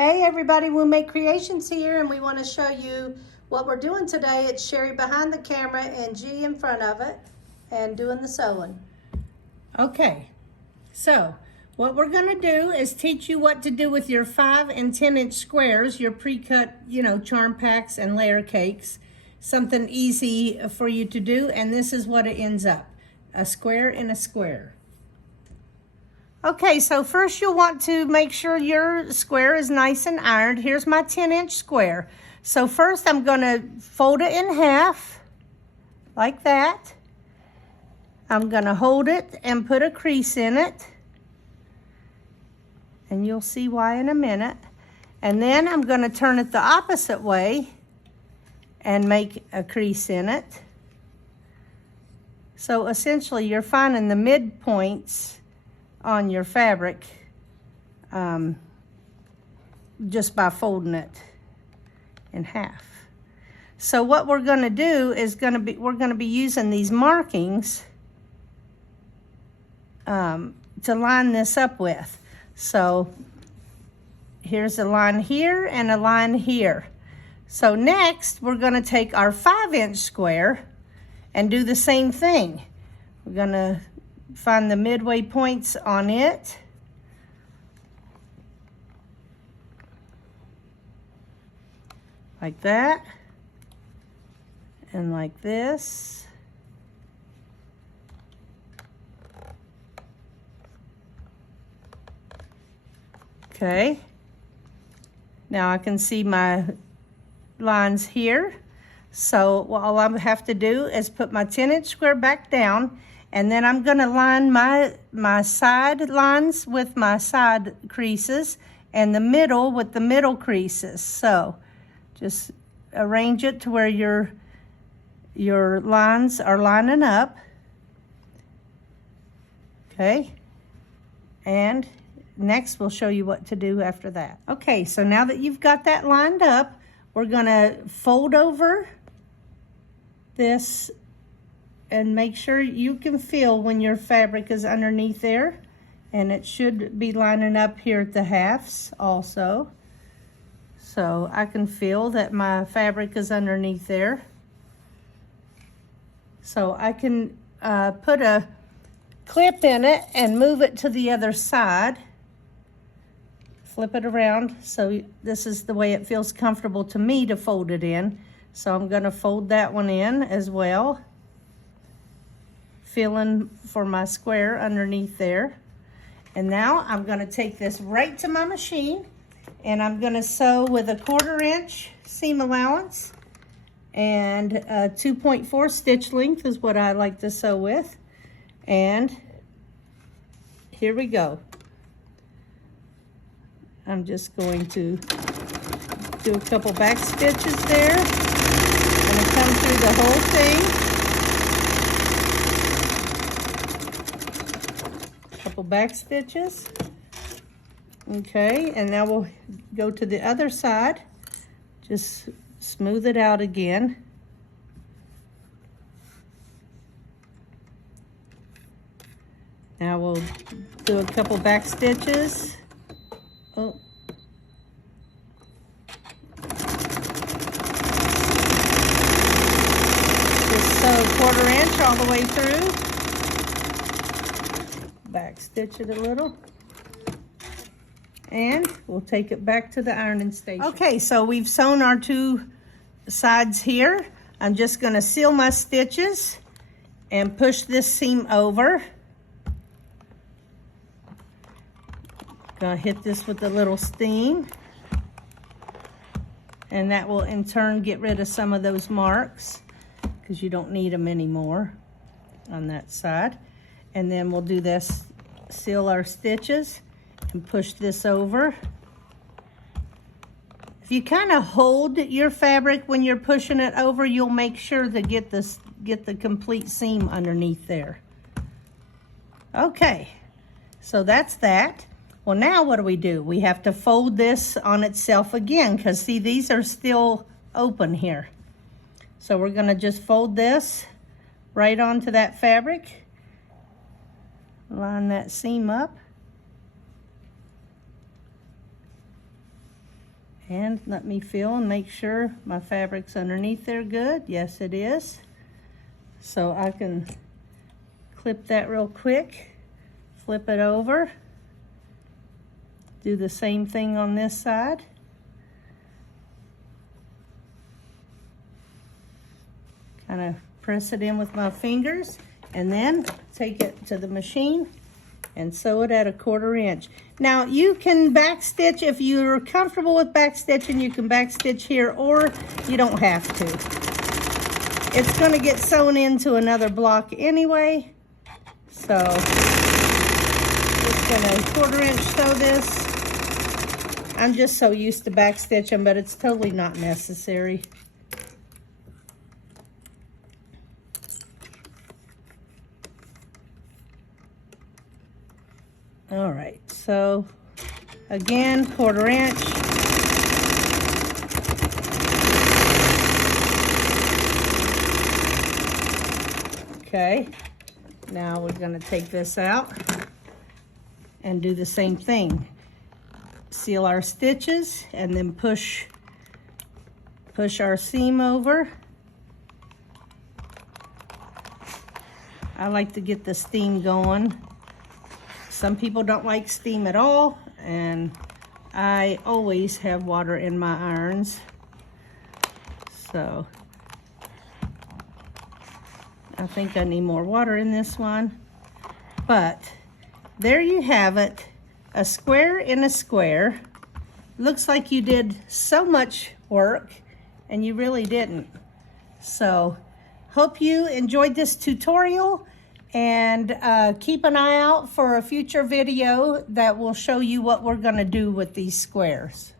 Hey everybody, Woo Make Creations here, and we want to show you what we're doing today. It's Sherry behind the camera and G in front of it and doing the sewing. Okay, so what we're going to do is teach you what to do with your 5 and 10-inch squares, your pre-cut, charm packs and layer cakes. Something easy for you to do, and this is what it ends up. A square in a square. Okay, so first you'll want to make sure your square is nice and ironed. Here's my 10-inch square. So first I'm going to fold it in half, like that. I'm going to hold it and put a crease in it. And you'll see why in a minute. And then I'm going to turn it the opposite way and make a crease in it. So essentially you're finding the midpoints on your fabric just by folding it in half. So what we're going to do is we're going to be using these markings to line this up with. So here's a line here and a line here. So next we're going to take our 5-inch square and do the same thing. We're going to find the midway points on it. Like that. And like this. Okay. Now I can see my lines here. So all I have to do is put my 10-inch square back down, and then I'm going to line my side lines with my side creases and the middle with the middle creases. So just arrange it to where your lines are lining up. Okay. And next we'll show you what to do after that. Okay, so now that you've got that lined up, we're going to fold over this and make sure you can feel when your fabric is underneath there, and it should be lining up here at the halves also. So I can feel that my fabric is underneath there. So I can put a clip in it and move it to the other side. Flip it around. So this is the way it feels comfortable to me to fold it in. So I'm going to fold that one in as well. Feeling for my square underneath there. And now I'm going to take this right to my machine, and I'm going to sew with a 1/4 inch seam allowance and a 2.4 stitch length is what I like to sew with. And here we go. I'm just going to do a couple back stitches there. I'm going to come through the whole thing. Couple back stitches. Okay, and now we'll go to the other side. Just smooth it out again. Now we'll do a couple back stitches. Oh. Just sew 1/4 inch all the way through. Back stitch it a little, and we'll take it back to the ironing station. Okay, so we've sewn our 2 sides here. I'm just going to seal my stitches and push this seam over. Gonna hit this with a little steam, and that will in turn get rid of some of those marks because you don't need them anymore on that side. And then we'll do this, seal our stitches and push this over. If you kind of hold your fabric when you're pushing it over, you'll make sure to get the complete seam underneath there. Okay, so that's that. Well, now what do? We have to fold this on itself again, because see, these are still open here. So we're gonna just fold this right onto that fabric. Line that seam up. And let me feel and make sure my fabric's underneath there good. Yes, it is. So I can clip that real quick, flip it over, do the same thing on this side. Kind of press it in with my fingers and then take it to the machine and sew it at 1/4 inch. Now you can backstitch if you're comfortable with backstitching. You can backstitch here, or you don't have to. It's going to get sewn into another block anyway, so just going to 1/4 inch sew this. I'm just so used to backstitching, but it's totally not necessary. All right, so again, 1/4 inch. Okay, now we're gonna take this out and do the same thing. Seal our stitches and then push our seam over. I like to get the steam going. Some people don't like steam at all, and I always have water in my irons. So I think I need more water in this one. But there you have it, a square in a square. Looks like you did so much work and you really didn't. So hope you enjoyed this tutorial. And keep an eye out for a future video that will show you what we're going to do with these squares.